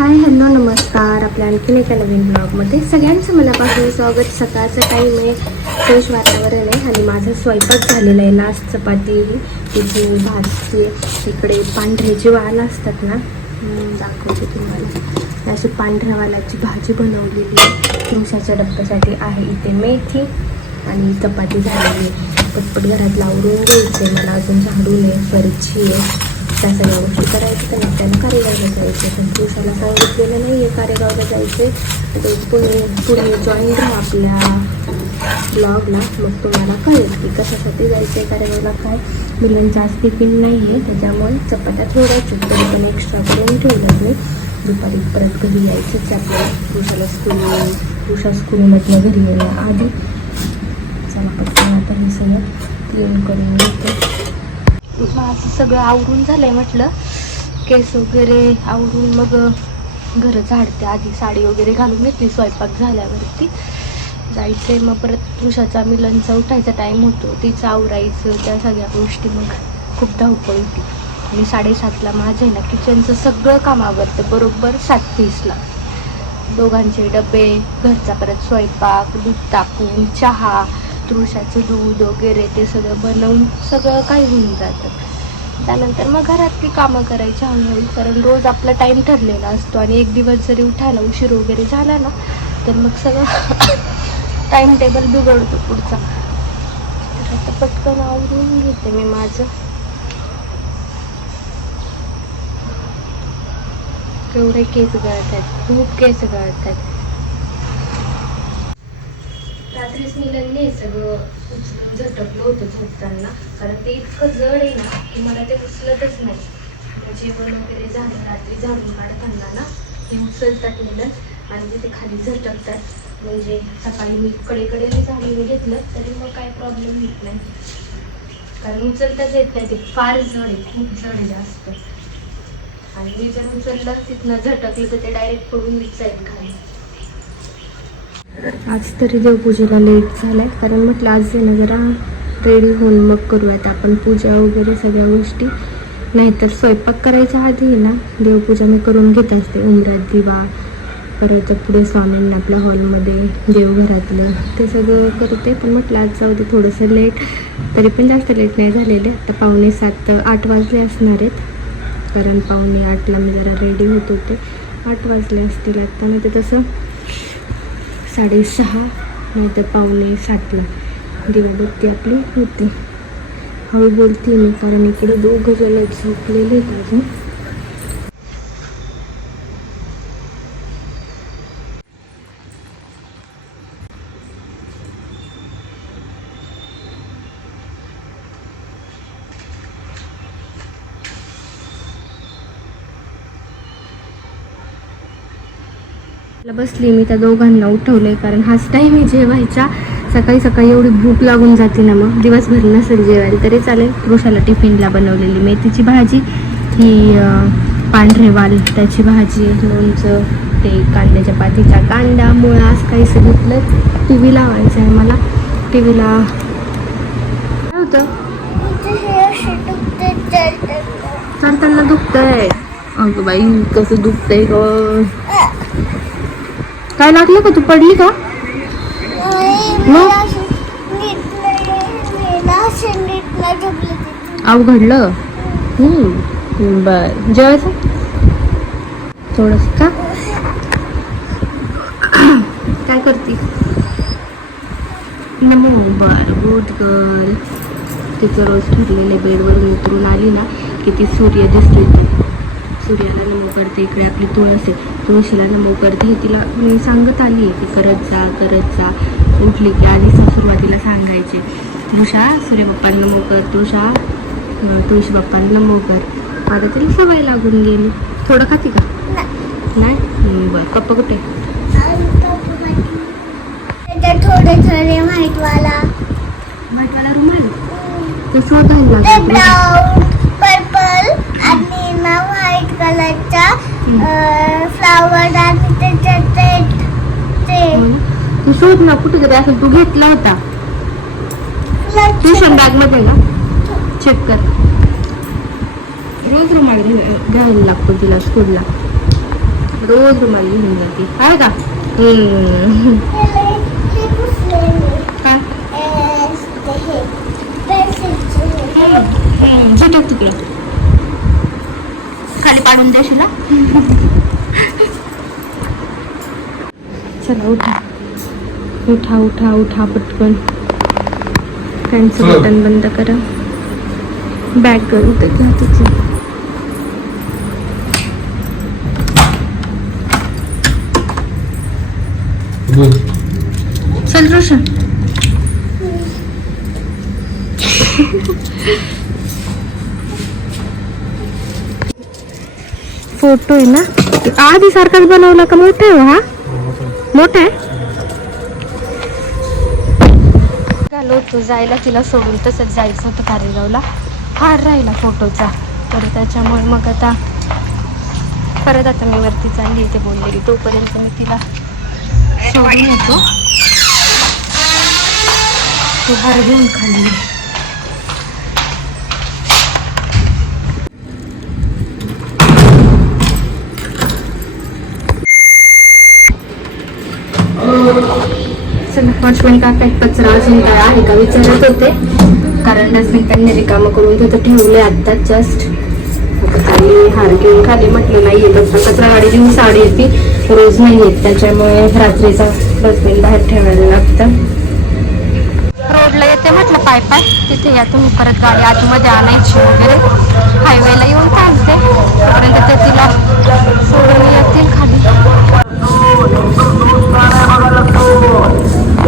Hi hello नमस्कार. आपल्या आणखीन एका नवीन ब्लॉगमध्ये सगळ्यांचं मनापासून स्वागत. सकाळचं टाईम आहे. फ्रेश वातावरण आहे आणि माझा स्वयंपाक झालेला आहे. लास्ट चपाती तिची भाजी इकडे पांढरे जे वाल असतात ना दाखवते तुम्हाला. अशी पांढऱ्या वालाची भाजी बनवलेली आहे. तुळशाच्या डब्यासाठी आहे इथे मेथी आणि चपाती झालेली पटपट घरात लावून घ्यायचं मला अजून झाडून आहे फरची आहे. त्या सगळ्या गोष्टी करायच्या तर त्यानं कारेगावला जायचं पण पुरुषाला सांगितलेलं नाही आहे कारेगावला जायचं आहे तर पुणे जॉईन राहा आपल्या ब्लॉगला मग तुम्हाला कळेल की कशासाठी जायचं आहे कारेगावला काय. मिलन आज टिफिन नाही आहे त्याच्यामुळे चपात्या थोड्याच तरी पण एक्स्ट्रा करून ठेवलं मी दुपारी परत घरी यायचंच आपल्या पुरुषाला स्कूल पुरुषा स्कूलमधनं घरी येण्याआधी. चला पटकन आता हे सगळं क्लीन करून घेतो. माझं सगळं आवरून झालंय म्हटलं. केस वगैरे आवरून मग घरं झाडते. आधी साडी वगैरे घालून घेतली स्वयंपाक झाल्यावरती. जायचंय मग परत पुरुषाचा मिलनचा उठायचा टाईम होतो. तिचं आवरायचं त्या सगळ्या गोष्टी मग खूप धावपळ होती. आणि साडेसातला माझं आहे ना किचनचं सगळं काम आवडतं बरोबर सात तीसला. दोघांचे डबे घरचा परत स्वयंपाक दूध टाकून चहा तुळशाचं दूध वगैरे ते सगळं बनवून सगळं काही होऊन जातं. त्यानंतर मग घरातली कामं करायची हळूहळू कारण रोज आपला टाईम ठरलेला असतो आणि एक दिवस जरी उठायला उशीर वगैरे झाला ना तर मग सगळं टाईम टेबल बिघडतो पुढचा. तर आता पटकन आवरून घेते मी माझं. केवढे केस गळत आहेत खूप केस गळत आहेत रात्रीच मुलांनी हे सगळं उचलून झटकलं होतं झोपताना कारण ते इतकं जड आहे ना की मला ते उचलतच नाही. जेवण वगैरे झालं रात्री झाडून काढताना ना हे उचलतात मुलं आणि ते खाली झटकतात. म्हणजे सकाळी मी कडेकडे झाडून घेतलं तरी मग काय प्रॉब्लेम येत नाही. कारण उचलताच येत नाही ते फार जड आहे खूप जड आहे जास्त. आणि मी जर उचललं तिथनं झटकलं तर ते डायरेक्ट पडून जाईल खाली. आज तरी देवपूजेला लेट झालाय. कारण म्हटलं आज आहे ना जरा रेडी होऊन मग करूयात आपण पूजा वगैरे सगळ्या गोष्टी. नाहीतर स्वयंपाक करायच्या आधी ना देवपूजा मी करून घेत असते. उमरात दिवा परत पुढे स्वामींना आपल्या हॉलमध्ये देवघरातलं ते सगळं करते. पण म्हटलं आज जाऊ दे थोडंसं लेट तरी पण जास्त लेट नाही झालेले. आता पावणे सात आठ वाजले असणार आहेत. कारण पावणे आठला मी जरा रेडी होत होते. आठ वाजले असतील आत्ता नाही ते तसं साडेसहा नाही तर पावणे सातला. दिवाबत्ती आपली होती. हळू बोलते मी कारण इकडे दोघं जण झोपलेले आहेत अजून. बसली मी त्या दोघांना उठवलंय कारण हाच टाईम आहे जेवायच्या सकाळी सकाळी एवढी भूक लागून जाते ना मग. दिवसभर नसेल जेवायला तरी चालेल. कृषाला टिफिनला बनवलेली मेथीची भाजी ही पांढरे वाल त्याची भाजी लोणचं ते कांद्याच्या पातीचा कांदा मुळा असं काही घेतलं. टी व्ही लावायचं आहे मला. टी व्हीला काय होतं? चालताना दुखतंय. अगं बाई कसं दुखतंय ग? काय लागलं का? तू पडली का? अवघडलं. बर. जेवायचं? थोडस का? काय करते? नमो. बर. गुड गर्ल तिचं रोज ठरलेले बेडवर उतरून आली ना की ती सूर्य दिसते ती सूर्याला नमो करते. इकडे आपली तुळस आहे. तुळशीला नमो करते. हे तिला मी सांगत आली आहे की करत जा करत जा. उठली की आधी सुरुवातीला सांगायचे तुळशा सूर्यबाप्पांना नमो कर तुळशा अं, तुळशी बाप्पांना नमो कर आता तिला सवय लागून गेली. थोडं खाते का? नाही? बरं. पप्पा कुठे? थोडे रुमाल ते शोधायला लागलं पर्पल आणि ना व्हाईट कलरचा फ्लावर आणि त्याच्यात ते ते हो ना? तू शोध ना कुठे तरी असेल तू घेतला होता. ट्युशन बॅगमध्ये ना. चेक कर. रोज रुमाल घे- घ्यायला लागतो तिला स्कूलला रोज रुमाल घेऊन जाते. आहे का? काय? तिकडे. खाली पाडून देशील ना चला उठा. उठा उठा उठा पटकन. फॅनचं हो. बटन बंद करा. बॅग करू तर घ्या तिची. रोशन. फोटो आहे ना? आधी सारखाच बनवला का मोठा आहे हो हा? मोठा आहे? झालो होतो जायला तिला सोडून तसंच जायचं होतं कारेगावला फार राहिला फोटोचा. तर त्याच्यामुळे मग आता परत आता मी वरती चालली इथे बोललेली. तोपर्यंत मी तिला सोडून येतो. तू हार घेऊन खाली. ये. काका एक कचरा अजून काय आहे का विचारत होते. कारण डस्टबिन त्यांनी रिकामं करून तिथं ठेवले आत्ताच जस्ट चालली हार घेऊन खाली म्हटलं नाही येत असता कचरा गाडी घेऊन साडी येते. रोज नाही येत. त्याच्यामुळे रात्रीचा डस्टबिन बाहेर ठेवायला लागतं. रोडला येते म्हटलं पाय पाय. तिथे या तुम्ही. परत गाडी आतमध्ये आणायची वगैरे. हायवेला येऊन थांबते तोपर्यंत ते तिला सोडून येतील खाली.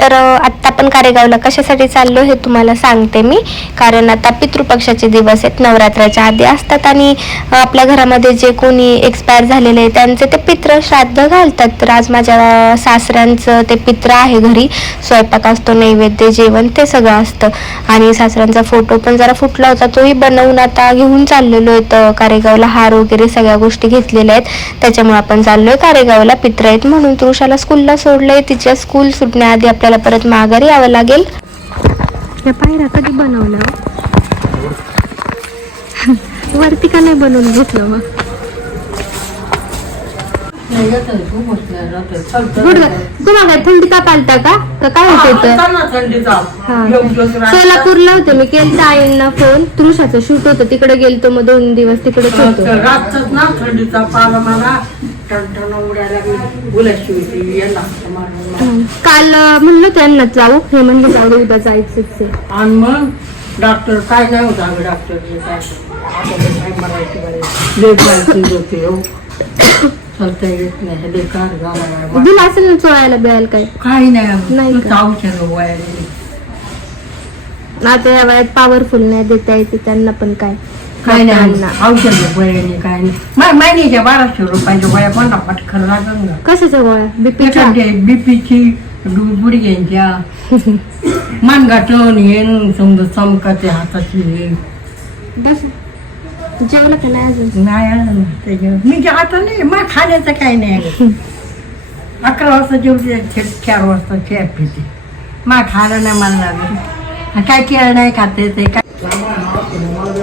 तर आत्ता पण कारेगावला कशासाठी चाललो हे तुम्हाला सांगते मी. कारण आता पितृपक्षाचे दिवस आहेत नवरात्राच्या आधी असतात आणि आपल्या घरामध्ये जे कोणी एक्सपायर झालेले आहे त्यांचे ते पित्र श्राद्ध घालतात. तर आज माझ्या सासऱ्यांचं ते पित्र आहे घरी. स्वयंपाक असतो नैवेद्य जेवण ते सगळं असतं. आणि सासऱ्यांचा फोटो पण जरा फुटला होता तोही बनवून आता घेऊन चाललेलो आहे. कारेगावला हार वगैरे सगळ्या गोष्टी घेतलेल्या आहेत. त्याच्यामुळे आपण चाललोय कारेगावला पित्र आहेत म्हणून तुरुषाला स्कूलला सोडलंय. तिच्या स्कूल सुटण्याआधी आपल्या आपल्याला परत माघारी यावं लागेल. या पायऱ्या कधी बनवल्या? वरती का नाही बनवून घेतलं मग? तुम्हाला थंडी ताप आलता का? का काय होत होतं हा. सोलापूरला होते मी केलता आईंना फोन तुळशाचं शूट होतं तिकडे गेलतो मग दोन दिवस ना थंडीचा पाला मला. उडायला काल म्हणलं त्यांना जाऊ हे म्हणले जाऊ दे, उद्या जायचंच आहे. आणि मग डॉक्टर काय नाही होत अगं डॉक्टर काय काय जायची हो. चालता येत नाही बेकार गावाला दिला असेल ना चोळायला बिळायला काय? काही नाही नाही का? वयाने. आता या वयात पॉवरफुल नाही देता येते त्यांना पण काय? काय नाही. औषध वयाने काय नाही. मा- महिन्याच्या बाराशे रुपयाच्या वया पण पटकन लागल ना कशाच्या गोळ्या? बीपीच्या बीपीची गुडघ्यांच्या. मनगाटण हे समजा चमकाच्या हाताची हे. बस. जेवलं का नाही अजून? नाही आलं ना त्याच्यावर. मी आता नाही मग खाण्याचं काही नाही अकरा वाजता जेवते चे- चार वाजता चहा पिते. मग खायला नाही मला लागत. काय केळं नाही खाते ते काय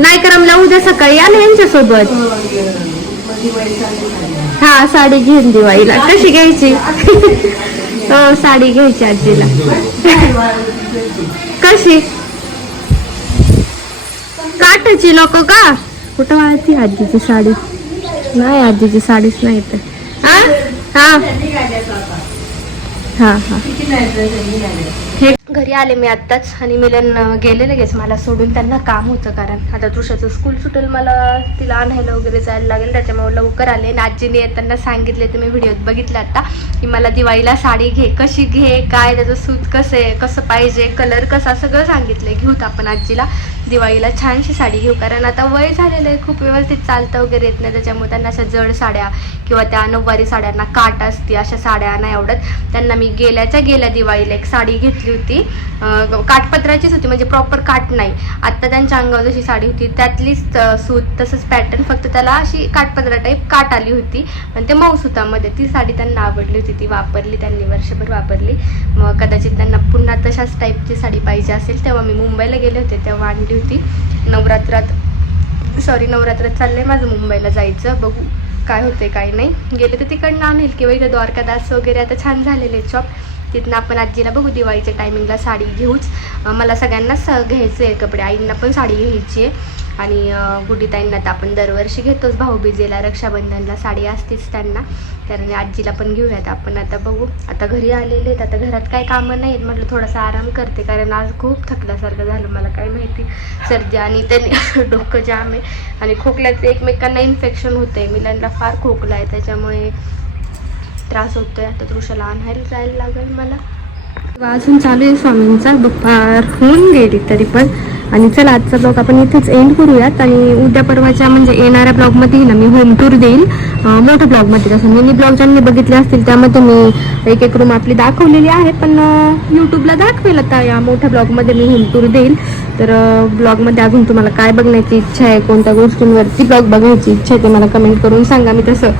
नाही करमला उद्या सकाळी या ना यांच्यासोबत. हा साडी घेऊन दिवाळीला कशी घ्यायची? हो साडी घ्यायची आजीला. कशी? काटाची नको का? कुठं वाळती आजीची साडी? नाही आजीची साडीच नाही तर हा? हा? हा हा. हे घरी आले मी आत्ताच आणि मिलन गेले लगेच मला सोडून. त्यांना काम होतं कारण. आता तुषाचं स्कूल सुटेल मला तिला आणायला वगैरे जायला लागेल. त्याच्यामुळे लवकर आले आणि आजीने येताना सांगितले तुम्ही व्हिडिओत बघितलं आता की मला दिवाळीला साडी घे. कशी घे? काय? त्याचं सूत कसं आहे? कसं पाहिजे? कलर कसा? सगळं सांगितलं घेऊत आपण आजीला. दिवाळीला छानशी साडी घेऊ. कारण आता वय झालेलं आहे. खूप व्यवस्थित चालतं वगैरे येत नाही. त्याच्यामुळे त्यांना अशा जड साड्या किंवा त्या नऊवारी साड्यांना काट असते अशा साड्या नाही आवडत. त्यांना मी गेल्याच्या गेल्या दिवाळीला एक साडी घेतली होती. होती काठपत्राचीच होती म्हणजे प्रॉपर काठ नाही. आत्ता त्यांच्या अंगावर जशी साडी होती त्यातलीच सूत तसंच पॅटर्न फक्त त्याला अशी काठपत्रा टाईप काट आली होती. पण ते मऊ सुतामध्ये ती साडी त्यांना आवडली होती ती वापरली त्यांनी वर्षभर वापरली. मग कदाचित त्यांना पुन्हा तशाच टाईपची साडी पाहिजे असेल तेव्हा मी मुंबईला गेले होते तेव्हा आणली होती. नवरात्रात सॉरी नवरात्रात चाललंय माझं मुंबईला जायचं बघू काय होते काय नाही. गेले तर तिकडनं आणेल किंवा इथे द्वारकादास वगैरे आता छान झालेले चॉप शॉप तिथनं आपण आजीला बघू दिवाळीच्या टायमिंगला साडी घेऊच. मला मला सगळ्यांनाच घ्यायचं आहे कपडे. आईंना पण साडी घ्यायची आहे आणि अं, तर आपण दरवर्षी घेतोच. भाऊबीजेला रक्षाबंधनला साडी असतेच त्यांना. कारण आजीला पण घेऊयात. आपण आता बघू. आता घरी आलेले आहेत. आता घरात काय कामं नाहीत. म्हटलं थोडासा आराम करते. कारण आज खूप थकल्यासारखं झालं. मला काय माहिती. सर्दी आणि त्याने डोकं जाम आहे. आणि खोकल्याचं एकमेकांना इन्फेक्शन होतं आहे मिलांना फार खोकला आहे. त्याच्यामुळे त्रास होतोय. आता तृषाला आणायला जायला लागेल मला. अजून चालू आहे स्वामींचा. दुपार होऊन गेली तरी पण. आणि चला आजचा ब्लॉग आपण इथेच एंड करूयात. आणि उद्या परवाच्या म्हणजे येणाऱ्या ब्लॉगमध्ये ना मी होम टूर देईल मोठ्या ब्लॉगमध्ये जसं मिनी ब्लॉग ज्यांनी बघितले असतील त्यामध्ये मी एक एक रूम आपली दाखवलेली आहे. पण यूट्यूबला दाखवेल आता या मोठ्या ब्लॉगमध्ये मी होम टूर देईल तर ब्लॉगमध्ये अजून तुम्हाला काय बघण्याची इच्छा आहे कोणत्या गोष्टींवरती ब्लॉग बघायची इच्छा आहे ते मला कमेंट करून सांगा. मी तसं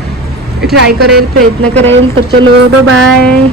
ट्राय करेल प्रयत्न करेल. तर चलो बाय